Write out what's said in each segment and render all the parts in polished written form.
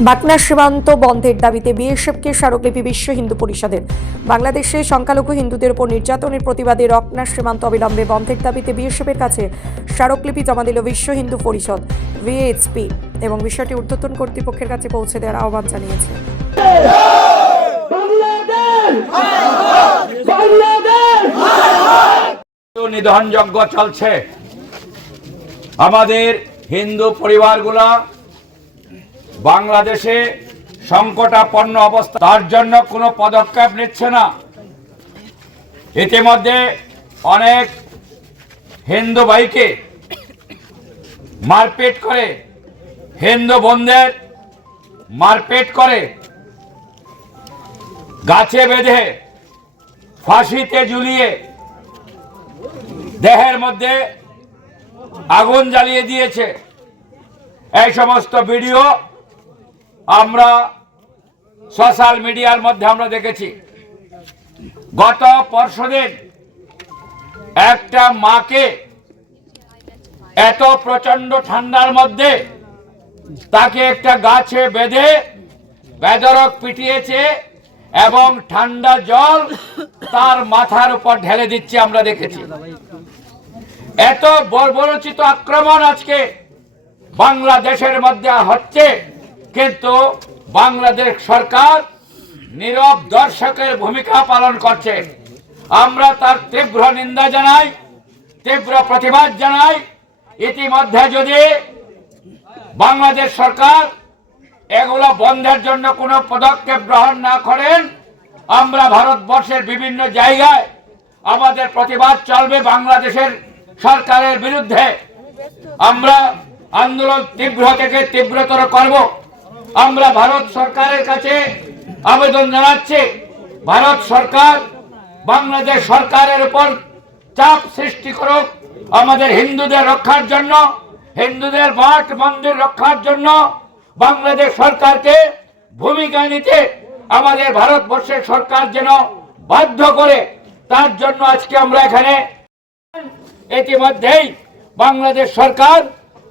বাকনা সীমান্ত বন্ধের দাবিতে বিএসএফকে স্মারকলিপি বিশ্ব হিন্দু পরিষদের। বাংলাদেশে সংখ্যালঘু হিন্দুদের উপর নির্যাতনের প্রতিবাদে রকনা সীমান্ত অবিলম্বে বন্ধের দাবিতে বিএসএফের কাছে স্মারকলিপি জমা দিল বিশ্ব হিন্দু পরিষদ ভিএইচপি এবং বিষয়টি ঊর্ধ্বতন কর্তৃপক্ষের কাছে পৌঁছে দেওয়ার আহ্বান জানিয়েছে। নিধনযজ্ঞ চলছে। আমাদের হিন্দু পরিবারগুলা বাংলাদেশে সংকটাপন্ন অবস্থা, তার জন্য কোনো পদক্ষেপ নিচ্ছে না। ইতিমধ্যে অনেক হিন্দু ভাইকে মারপিট করে, হিন্দু বোনদের মারপিট করে, গাছে বেঁধে ফাঁসিতে ঝুলিয়ে দেহের মধ্যে আগুন জ্বালিয়ে দিয়েছে। এই সমস্ত ভিডিও আমরা সোশ্যাল মিডিয়ার মধ্যে আমরা দেখেছি। গত পরশুদিন একটা মাকে এত প্রচন্ড ঠান্ডার মধ্যে তাকে একটা গাছে বেঁধে বেধড়ক পিটিয়েছে এবং ঠান্ডা জল তার মাথার উপর ঢেলে দিচ্ছে আমরা দেখেছি। এত বর্বরোচিত আক্রমণ আজকে বাংলাদেশের মধ্যে হচ্ছে, কিন্তু বাংলাদেশ সরকার নীরব দর্শকের ভূমিকা পালন করছে। আমরা তার তীব্র নিন্দা জানাই, তীব্র প্রতিবাদ জানাই। ইতিমধ্যে যদি বাংলাদেশ সরকার এগুলো বন্ধের জন্য কোনো পদক্ষেপ গ্রহণ না করেন, আমরা ভারতবর্ষের বিভিন্ন জায়গায় আমাদের প্রতিবাদ চলবে বাংলাদেশের সরকারের বিরুদ্ধে। আমরা আন্দোলন তীব্র থেকে তীব্রতর করব। আমরা ভারত সরকারের কাছে আবেদন জানাচ্ছি, ভারত সরকার বাংলাদেশ সরকারের উপর চাপ সৃষ্টি করুক, আমাদের হিন্দুদের রক্ষার জন্য, হিন্দুদের মঠ মন্দির রক্ষার জন্য বাংলাদেশ সরকারকে ভূমিকা নিতে আমাদের ভারতবর্ষের সরকার যেন বাধ্য করে। তার জন্য আজকে আমরা এখানে ইতিমধ্যেই বাংলাদেশ সরকার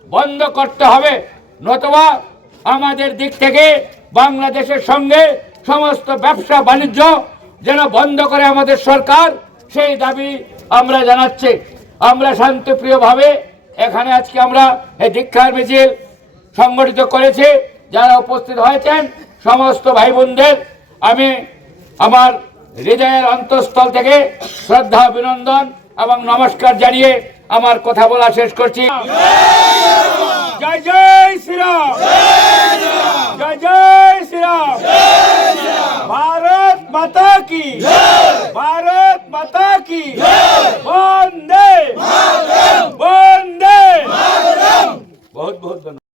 বন্ধ করতে হবে, নতুবা আমাদের দিক থেকে বাংলাদেশের সঙ্গে সমস্ত ব্যবসা বাণিজ্য যেন বন্ধ করে আমাদের সরকার, সেই দাবি আমরা জানাচ্ছি। আমরা শান্তিপ্রিয়ভাবে এখানে আজকে আমরা এই দীক্ষার মিছিল সংগঠিত করেছি। যারা উপস্থিত হয়েছেন সমস্ত ভাই বোনদের আমি আমার হৃদয়ের অন্তঃস্থল থেকে শ্রদ্ধা, অভিনন্দন এবং নমস্কার জানিয়ে আমার কথা বলা শেষ করছি। জয় জয় শ্রীরাম, জয় জয় শ্রীরাম, ভারত মাতা কি, ভারত মাতা কি।